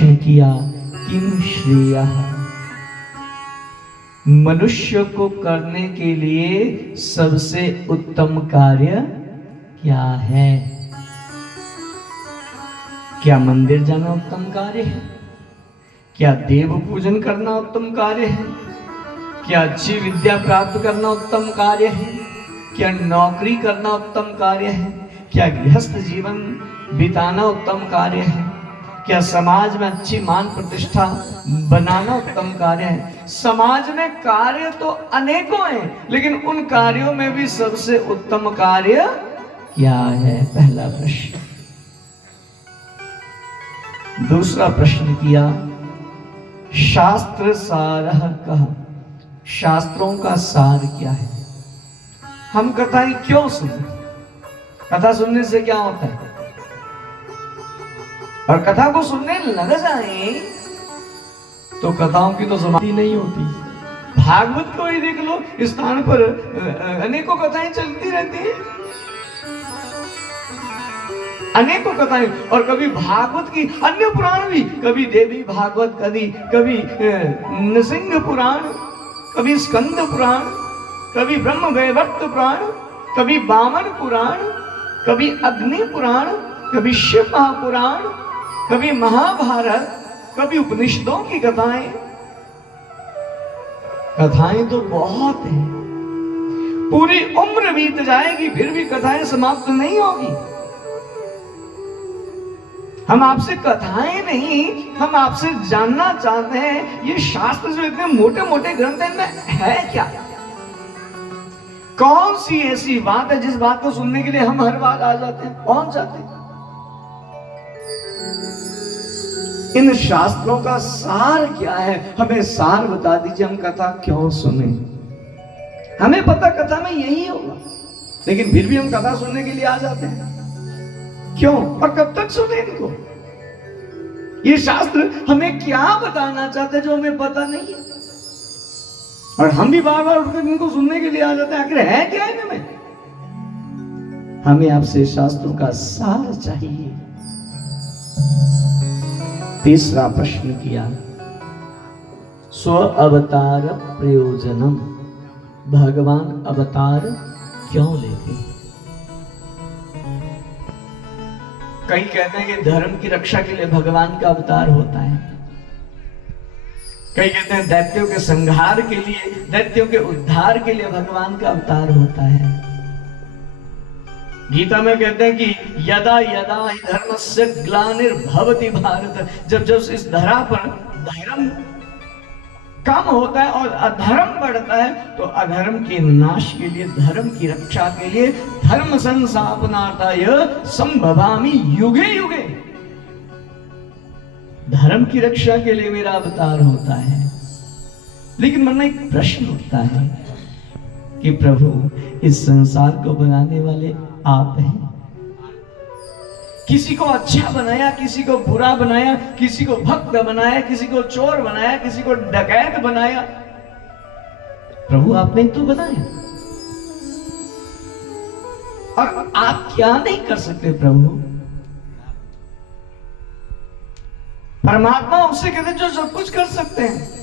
प्रश्न किया किम श्रेयः, मनुष्य को करने के लिए सबसे उत्तम कार्य क्या है? क्या मंदिर जाना उत्तम कार्य है? क्या देव पूजन करना उत्तम कार्य है? क्या अच्छी विद्या प्राप्त करना उत्तम कार्य है? क्या नौकरी करना उत्तम कार्य है? क्या गृहस्थ जीवन बिताना उत्तम कार्य है? क्या समाज में अच्छी मान प्रतिष्ठा बनाना उत्तम कार्य है? समाज में कार्य तो अनेकों हैं, लेकिन उन कार्यों में भी सबसे उत्तम कार्य क्या है? पहला प्रश्न। दूसरा प्रश्न किया शास्त्र सारः कः, शास्त्रों का सार क्या है? हम कथाएं क्यों सुनते? कथा सुनने से क्या होता है? और कथा को सुनने लग जाए तो कथाओं की तो समाप्ति नहीं होती। भागवत को ही देख लो, इस स्थान पर अनेकों कथाएं चलती रहती हैं, अनेकों कथाएं। और कभी भागवत की अन्य पुराण भी, कभी देवी भागवत, कभी नृसिंह पुराण, कभी स्कंद पुराण, कभी ब्रह्म वैवर्त पुराण, कभी वामन पुराण, कभी अग्नि पुराण, कभी शिव महापुराण, कभी महाभारत, कभी उपनिषदों की कथाएं। कथाएं तो बहुत हैं, पूरी उम्र बीत जाएगी फिर भी कथाएं समाप्त नहीं होगी। हम आपसे कथाएं नहीं, हम आपसे जानना चाहते हैं ये शास्त्र जो इतने मोटे मोटे ग्रंथ हैं, इनमें है क्या? कौन सी ऐसी बात है जिस बात को सुनने के लिए हम हर बार आ जाते हैं, पहुंच जाते हैं? इन शास्त्रों का सार क्या है? हमें सार बता दीजिए, हम कथा क्यों सुने? हमें पता कथा में यही होगा, लेकिन फिर भी हम कथा सुनने के लिए आ जाते हैं। क्यों और कब तक सुने इनको? ये शास्त्र हमें क्या बताना चाहते हैं जो हमें पता नहीं है, और हम भी बार बार उठकर इनको सुनने के लिए आ जाते हैं। आखिर है क्या इनमें? हमें आपसे शास्त्रों का सार चाहिए। तीसरा प्रश्न किया स्व अवतार प्रयोजनम, भगवान अवतार क्यों लेते हैं? कई कहते हैं कि धर्म की रक्षा के लिए भगवान का अवतार होता है, कई कहते हैं दैत्यों के संहार के लिए, दैत्यों के उद्धार के लिए भगवान का अवतार होता है। गीता में कहते हैं कि यदा यदा हि धर्मस्य ग्लानिर्भवति भारत, जब जब इस धरा पर धर्म कम होता है और अधर्म बढ़ता है, तो अधर्म के नाश के लिए, धर्म की रक्षा के लिए, धर्म संस्थापनार्थाय संभवामि युगे युगे, धर्म की रक्षा के लिए मेरा अवतार होता है। लेकिन मन में एक प्रश्न उठता है कि प्रभु, इस संसार को बनाने वाले आप हैं। किसी को अच्छा बनाया, किसी को बुरा बनाया, किसी को भक्त बनाया, किसी को चोर बनाया, किसी को डकैत बनाया। प्रभु आपने तो बनाया, और आप क्या नहीं कर सकते प्रभु? परमात्मा उसे कहते जो सब कुछ कर सकते हैं।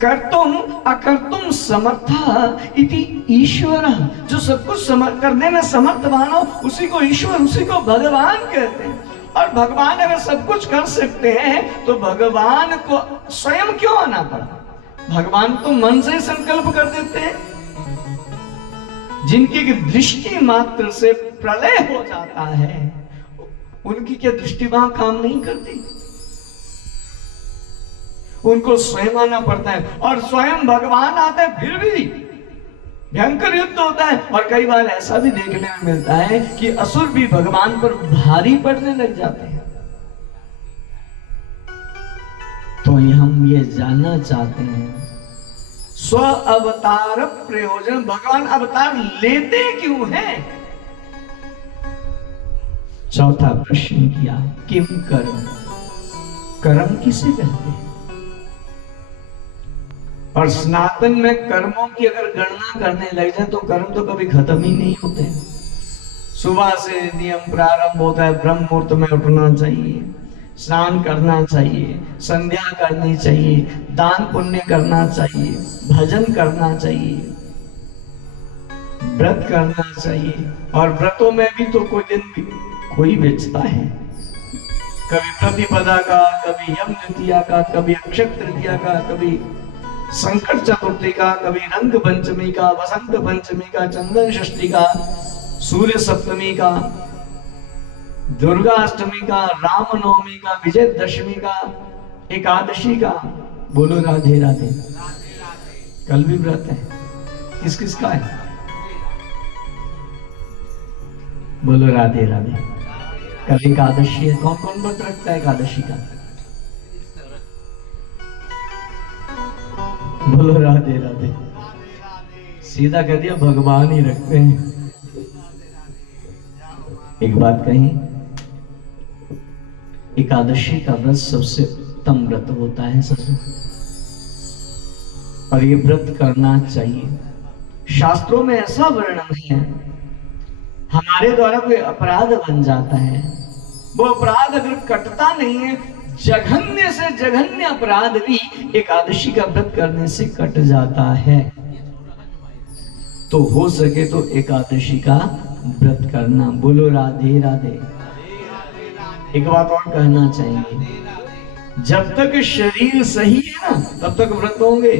कर्तुम अकर्तुम समर्था इति ईश्वर, जो सब कुछ करने में समर्थवान हो उसी को ईश्वर, उसी को भगवान कहते हैं। और भगवान अगर सब कुछ कर सकते हैं तो भगवान को स्वयं क्यों आना पड़ा? भगवान तो मन से संकल्प कर देते हैं। जिनकी दृष्टि मात्र से प्रलय हो जाता है, उनकी क्या दृष्टि वहां काम नहीं करती? उनको स्वयं आना पड़ता है, और स्वयं भगवान आते हैं फिर भी भयंकर युद्ध होता है। और कई बार ऐसा भी देखने में मिलता है कि असुर भी भगवान पर भारी पड़ने लग जाते हैं। तो हम ये जानना चाहते हैं स्व अवतार प्रयोजन, भगवान अवतार लेते क्यों हैं? चौथा प्रश्न किया किम कर्म, कर्म किसे कहते हैं? और सनातन में कर्मों की अगर गणना करने लग जाए तो कर्म तो कभी खत्म ही नहीं होते हैं। सुबह से नियम प्रारंभ होता है, ब्रह्म मुहूर्त में उठना चाहिए, स्नान करना चाहिए, संध्या करनी चाहिए, दान पुण्य करना चाहिए, भजन करना चाहिए, व्रत करना चाहिए। और व्रतों में भी तो कोई दिन भी कोई बेचता है, कभी प्रतिपदा का, कभी यम द्वितीया का, कभी अक्षय तृतीया का, कभी संकट चतुर्थी का, कभी रंग पंचमी का, वसंत पंचमी का, चंदन षष्ठी का, सूर्य सप्तमी का, दुर्गा अष्टमी का, राम नवमी का, विजयदशमी का, एकादशी का। बोलो राधे राधे। कल भी व्रत है, किस किस का है? बोलो राधे राधे। कल एकादशी है, कौन कौन व्रत रखता है एकादशी का? बोलो राधे राधे। सीधा कह दिया भगवान ही रखते हैं। एक बात कही, एकादशी का व्रत सबसे उत्तम व्रत होता है ससुर, और ये व्रत करना चाहिए। शास्त्रों में ऐसा वर्णन है, हमारे द्वारा कोई अपराध बन जाता है, वो अपराध अगर कटता नहीं है, जघन्य से जघन्य अपराध भी एकादशी का व्रत करने से कट जाता है। तो हो सके तो एकादशी का व्रत करना। बोलो राधे राधे। एक बात और कहना चाहिए, जब तक शरीर सही है ना तब तक व्रत होंगे,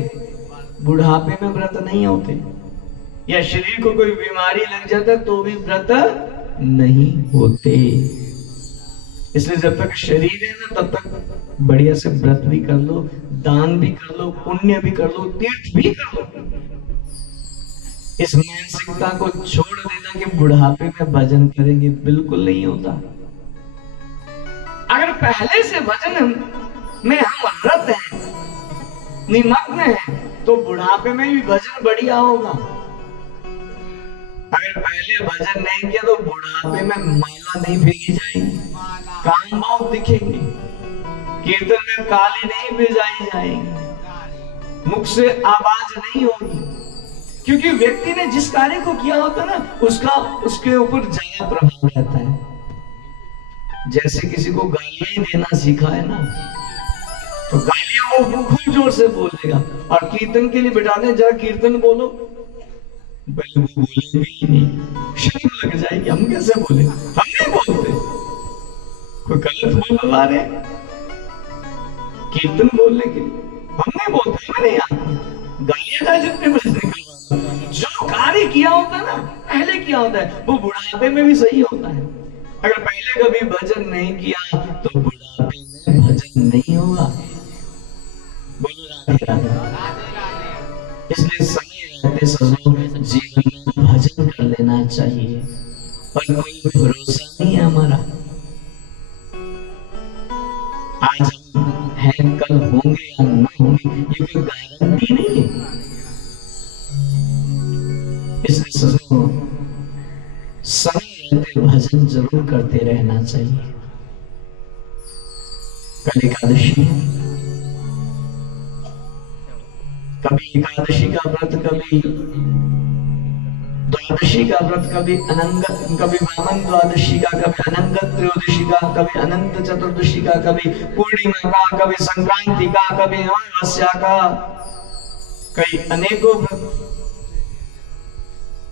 बुढ़ापे में व्रत नहीं होते, या शरीर को कोई बीमारी लग जाता है तो भी व्रत नहीं होते। इसलिए जब तक शरीर है ना तब तक बढ़िया से व्रत भी कर लो, दान भी कर लो, पुण्य भी कर लो, तीर्थ भी कर लो। इस मानसिकता को छोड़ देना कि बुढ़ापे में भजन करेंगे, बिल्कुल नहीं होता। अगर पहले से भजन में हम व्रत हैं, निमग्न हैं, तो बुढ़ापे में भी भजन बढ़िया होगा। अगर पहले भजन नहीं किया तो बुढ़ापे में माला नहीं फेंकी जाएगी, कान भाव दिखेंगे, कीर्तन में काली नहीं बजाई जाएगी, मुख से आवाज नहीं होगी, क्योंकि व्यक्ति ने जिस कार्य को किया होता है ना उसका उसके ऊपर ज्यादा प्रभाव रहता है। जैसे किसी को गालियां देना सीखा है ना, तो गालियां वो खूब जोर से बोलेगा, और कीर्तन के लिए बिठाते हैं, जरा कीर्तन बोलो, पहले वो बोलेंगे ही नहीं, शर्म लग जाएगी, हम कैसे बोले, हम नहीं बोलते, कोई गलत बोल रहा है कीर्तन बोलने के लिए, हम नहीं बोलते, हमें नहीं आता। गालियां का जितने बजने का जो कार्य किया होता है ना, पहले किया होता है, वो बुढ़ापे में भी सही होता है। अगर पहले कभी भजन नहीं किया तो बुढ़ापे में भजन नहीं होगा। बोलो राधे राधे। इसलिए समय रहते सजो जीवन में भजन कर लेना चाहिए, और कोई भरोसा नहीं है हमारा, आज हम हैं कल होंगे या न होंगे ये कोई गारंटी नहीं है। इसलिए सजो समय रहते भजन जरूर करते रहना चाहिए। कल एकादशी है, कभी एकादशी का व्रत, कभी द्वादशी का व्रत, कभी अनंगत, कभी वामन द्वादशी का, कभी अनंगत त्रयोदशी का, कभी अनंत चतुर्दशी का, कभी पूर्णिमा का, कभी संक्रांति का, कभी अमावस्या का, कई अनेकों व्रत।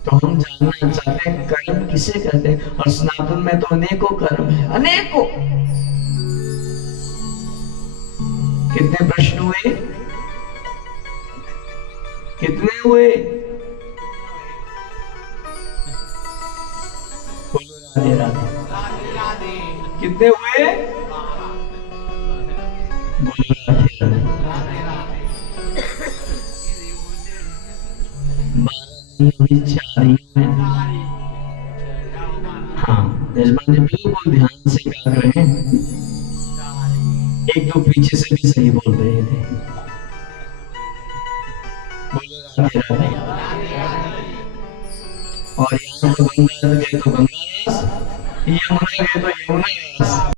तो हम जानना चाहते हैं कर्म किसे कहते हैं, और सनातन में तो अनेकों कर्म है, अनेकों। कितने प्रश्न हुए, कितने हुए? बोलो राधे राधे। कितने हुए? बोलो राधे राधे। 12 हाँ, यजमान जी बिल्कुल ध्यान से कर रहे हैं, एक दो पीछे से भी सही बोल रहे थे। बोलो राधे राधे। और यहाँ पर गंगा गए तो गंगा रस, यमुना गए तो यमुना रस,